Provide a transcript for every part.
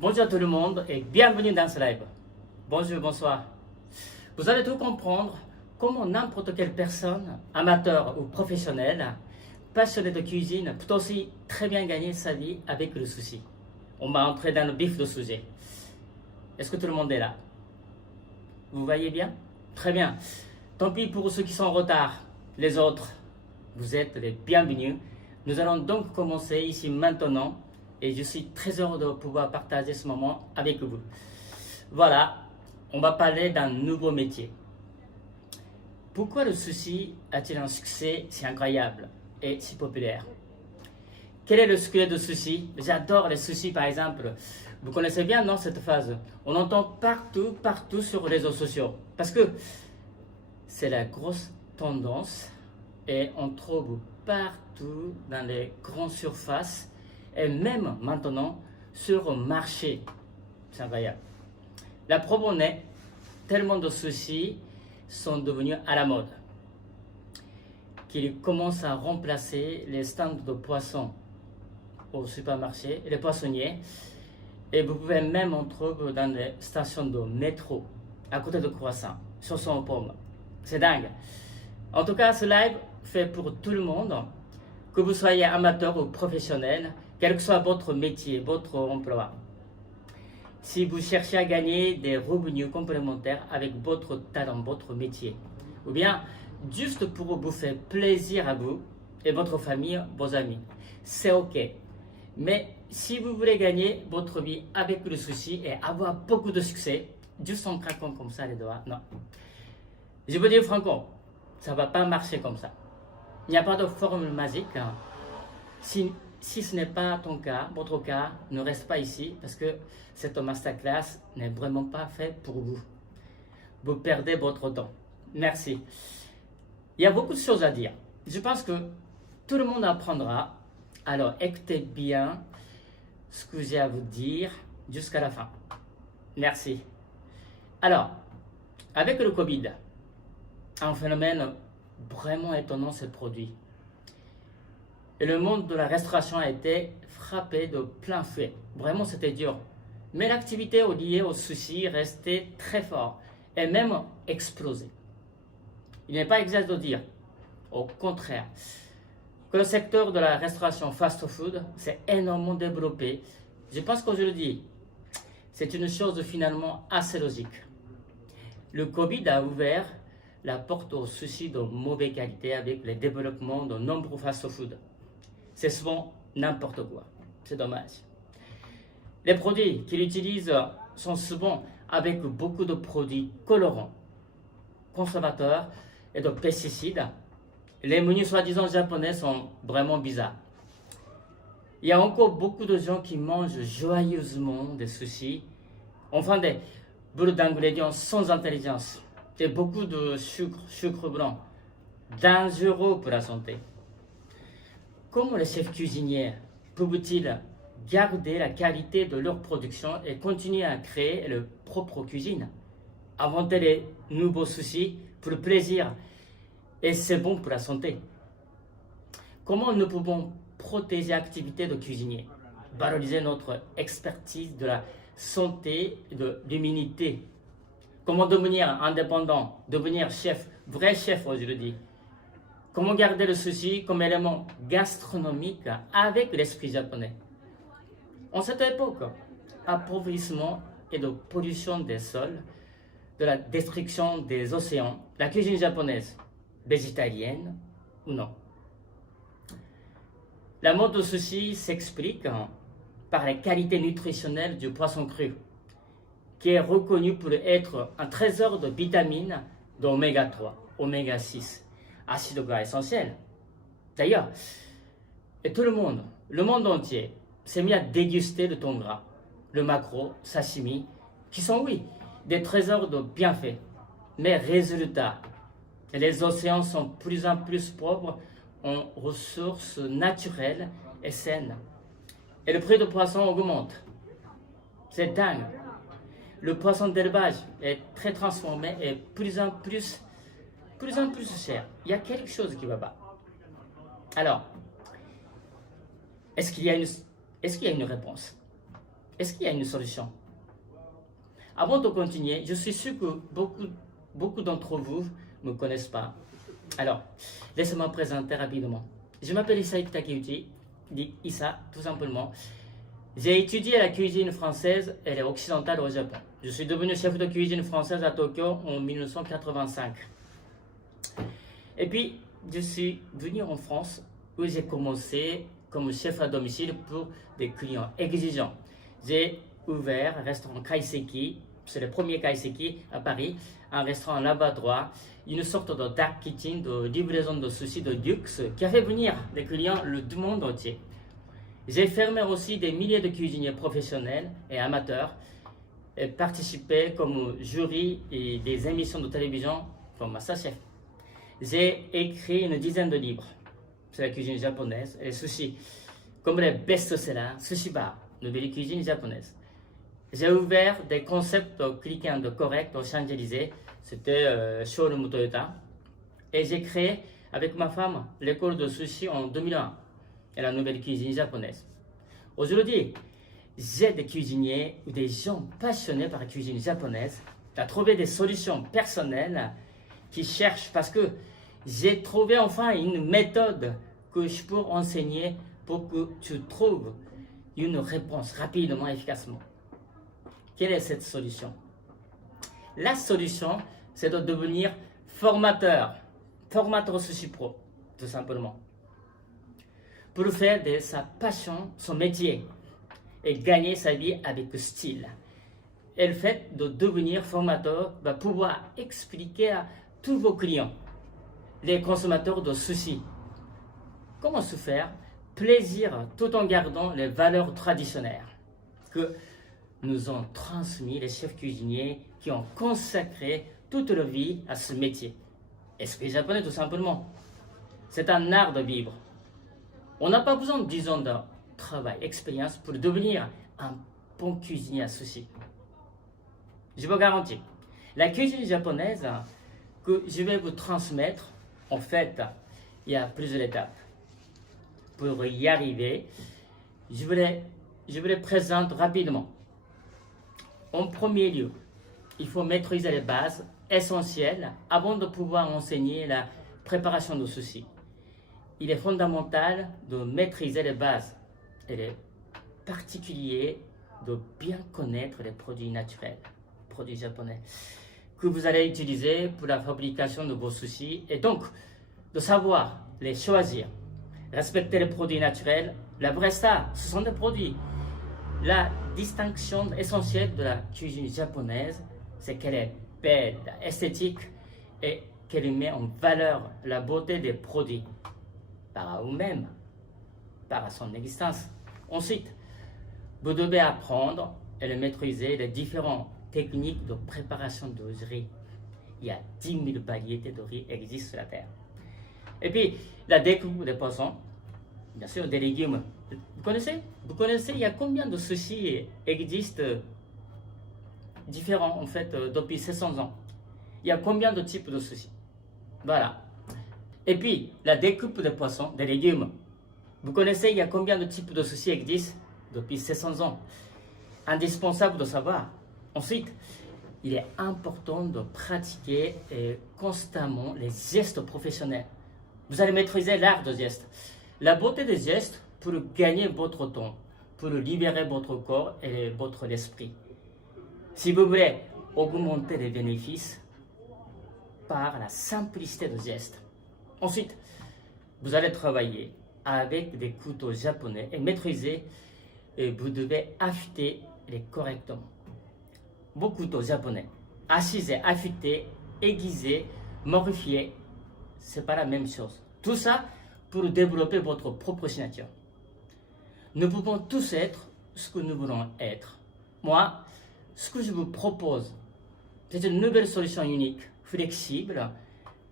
Bonjour à tout le monde et bienvenue dans ce live. Bonjour, bonsoir. Vous allez tout comprendre comment n'importe quelle personne, amateur ou professionnelle, passionnée de cuisine, peut aussi très bien gagner sa vie avec le sushi. On va entrer dans le vif du sujet. Est-ce que tout le monde est là? Vous voyez bien? Très bien. Tant pis pour ceux qui sont en retard. Les autres, vous êtes les bienvenus. Nous allons donc commencer ici maintenant. Et je suis très heureux de pouvoir partager ce moment avec vous. Voilà, on va parler d'un nouveau métier. Pourquoi le sushi a-t-il un succès si incroyable et si populaire? Quel est le secret du sushi? J'adore les sushis par exemple. Vous connaissez bien, non, cette phase? On entend partout sur les réseaux sociaux. Parce que c'est la grosse tendance et on trouve partout dans les grandes surfaces et même maintenant sur le marché. C'est incroyable. La preuve en est, tellement de sushis sont devenus à la mode qu'ils commencent à remplacer les stands de poissons au supermarché, les poissonniers, et vous pouvez même en trouver dans les stations de métro, à côté de croissants, chaussons aux pommes. C'est dingue. En tout cas, ce live fait pour tout le monde, que vous soyez amateur ou professionnel, quel que soit votre métier, votre emploi. Si vous cherchez à gagner des revenus complémentaires avec votre talent, votre métier, ou bien juste pour vous faire plaisir à vous et votre famille, vos amis, c'est ok. Mais si vous voulez gagner votre vie avec le sushi et avoir beaucoup de succès, juste en craquant comme ça les doigts, non. Je vous dis franchement, ça ne va pas marcher comme ça. Il n'y a pas de formule magique. Si ce n'est pas ton cas, votre cas, ne reste pas ici parce que cette masterclass n'est vraiment pas faite pour vous. Vous perdez votre temps. Merci. Il y a beaucoup de choses à dire. Je pense que tout le monde apprendra. Alors écoutez bien ce que j'ai à vous dire jusqu'à la fin. Merci. Alors, avec le Covid, un phénomène vraiment étonnant s'est produit. Et le monde de la restauration a été frappé de plein fouet. Vraiment, c'était dur. Mais l'activité liée au sushi restait très forte et même explosée. Il n'est pas exact de dire, au contraire, que le secteur de la restauration fast-food s'est énormément développé. Je pense qu'aujourd'hui, c'est une chose finalement assez logique. Le Covid a ouvert la porte au sushi de mauvaise qualité avec le développement de nombreux fast-food. C'est souvent n'importe quoi. C'est dommage. Les produits qu'ils utilisent sont souvent avec beaucoup de produits colorants, conservateurs et de pesticides. Les menus soi-disant japonais sont vraiment bizarres. Il y a encore beaucoup de gens qui mangent joyeusement des sushis, enfin des boules d'ingrédients sans intelligence et beaucoup de sucre blanc, dangereux pour la santé. Comment les chefs cuisiniers peuvent-ils garder la qualité de leur production et continuer à créer leur propre cuisine? Inventer les nouveaux sushis pour le plaisir et c'est bon pour la santé. Comment nous pouvons protéger l'activité de cuisinier, valoriser notre expertise de la santé et de l'immunité? Comment devenir indépendant, devenir chef, vrai chef aujourd'hui? Comment garder le sushi comme élément gastronomique avec l'esprit japonais? En cette époque, appauvrissement et de pollution des sols, de la destruction des océans, la cuisine japonaise, végétarienne ou non? La mode du sushi s'explique par la qualité nutritionnelle du poisson cru, qui est reconnu pour être un trésor de vitamines d'oméga 3, oméga 6. Acides gras essentiels. D'ailleurs, et tout le monde entier, s'est mis à déguster le thon gras, le maquereau, sashimi, qui sont, oui, des trésors de bienfaits. Mais résultat, les océans sont de plus en plus pauvres en ressources naturelles et saines. Et le prix du poisson augmente. C'est dingue. Le poisson d'élevage est très transformé et plus en plus cher. Il y a quelque chose qui va pas. Alors, est-ce qu'il y a une réponse? Est-ce qu'il y a une solution? Avant de continuer, je suis sûr que beaucoup d'entre vous ne me connaissent pas. Alors, laissez-moi me présenter rapidement. Je m'appelle Issa Takeuchi, dit Issa tout simplement. J'ai étudié la cuisine française et occidentale au Japon. Je suis devenu chef de cuisine française à Tokyo en 1985. Et puis, je suis venu en France où j'ai commencé comme chef à domicile pour des clients exigeants. J'ai ouvert un restaurant Kaiseki, c'est le premier Kaiseki à Paris, un restaurant là-bas, une sorte de dark kitchen de livraison de sushi de luxe qui a fait venir des clients du monde entier. J'ai fermé aussi des milliers de cuisiniers professionnels et amateurs et participé comme jury et des émissions de télévision comme MasterChef. J'ai écrit une dizaine de livres sur la cuisine japonaise et les sushis, comme les best-sellers Sushi Bar, nouvelle cuisine japonaise. J'ai ouvert des concepts click and correct aux Champs-Élysées, c'était Showroom Toyota, et j'ai créé avec ma femme l'école de sushi en 2001 et la nouvelle cuisine japonaise. Aujourd'hui, j'ai des cuisiniers ou des gens passionnés par la cuisine japonaise à trouver des solutions personnelles qui cherchent parce que j'ai trouvé enfin une méthode que je peux enseigner pour que tu trouves une réponse rapidement et efficacement. Quelle est cette solution? La solution, c'est de devenir formateur Sushi Pro, tout simplement. Pour faire de sa passion son métier et gagner sa vie avec style. Et le fait de devenir formateur va pouvoir expliquer à tous vos clients, les consommateurs de sushi, comment se faire plaisir tout en gardant les valeurs traditionnelles que nous ont transmis les chefs cuisiniers qui ont consacré toute leur vie à ce métier. Esprit japonais tout simplement. C'est un art de vivre. On n'a pas besoin de 10 ans de travail, expérience pour devenir un bon cuisinier à sushi. Je vous garantis, la cuisine japonaise que je vais vous transmettre, en fait, il y a plusieurs étapes. Pour y arriver, je vous les présente rapidement. En premier lieu, il faut maîtriser les bases essentielles avant de pouvoir enseigner la préparation de sushi. Il est fondamental de maîtriser les bases. Il est particulier de bien connaître les produits naturels, produits japonais, que vous allez utiliser pour la fabrication de vos sushis et donc de savoir les choisir. Respecter les produits naturels, la vraie star, ce sont des produits. La distinction essentielle de la cuisine japonaise, c'est qu'elle est belle, esthétique et qu'elle met en valeur la beauté des produits par eux-mêmes, par son existence. Ensuite, vous devez apprendre et maîtriser les différentes techniques de préparation de riz. Il y a 10 000 variétés de riz qui existent sur la terre. Et puis, la découpe des poissons, bien sûr, des légumes. Vous connaissez, il y a combien de sushis existent différents, en fait, depuis 700 ans? Il y a combien de types de sushis? Voilà. Et puis, la découpe des poissons, des légumes. Vous connaissez, il y a combien de types de sushis existent depuis 700 ans? Indispensable de savoir. Ensuite, il est important de pratiquer constamment les gestes professionnels. Vous allez maîtriser l'art de geste. La beauté des gestes pour gagner votre temps, pour libérer votre corps et votre esprit. Si vous voulez augmenter les bénéfices par la simplicité de gestes. Ensuite, vous allez travailler avec des couteaux japonais et maîtriser et vous devez affûter les correctement. Vos couteaux japonais, acisés, affûtés, aiguisés, modifiés, c'est pas la même chose. Tout ça pour développer votre propre signature. Nous pouvons tous être ce que nous voulons être. Moi, ce que je vous propose, c'est une nouvelle solution unique, flexible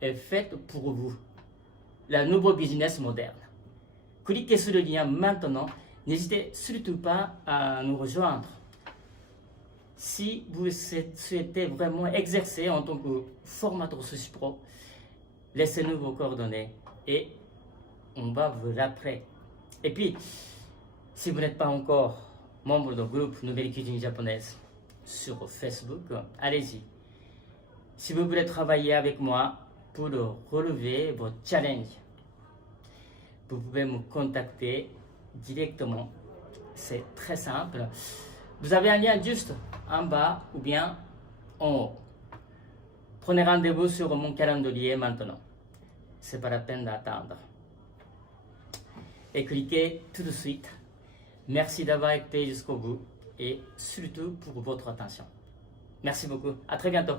et faite pour vous. Le nouveau business moderne. Cliquez sur le lien maintenant. N'hésitez surtout pas à nous rejoindre. Si vous souhaitez vraiment exercer en tant que formateur Sushi Pro, laissez-nous vos coordonnées et on va vous l'appeler. Et puis, si vous n'êtes pas encore membre du groupe Nouvelle Cuisine Japonaise sur Facebook, allez-y. Si vous voulez travailler avec moi pour relever vos challenges, vous pouvez me contacter directement. C'est très simple. Vous avez un lien juste en bas ou bien en haut. Prenez rendez-vous sur mon calendrier maintenant. C'est pas la peine d'attendre. Et cliquez tout de suite. Merci d'avoir été jusqu'au bout et surtout pour votre attention. Merci beaucoup. À très bientôt.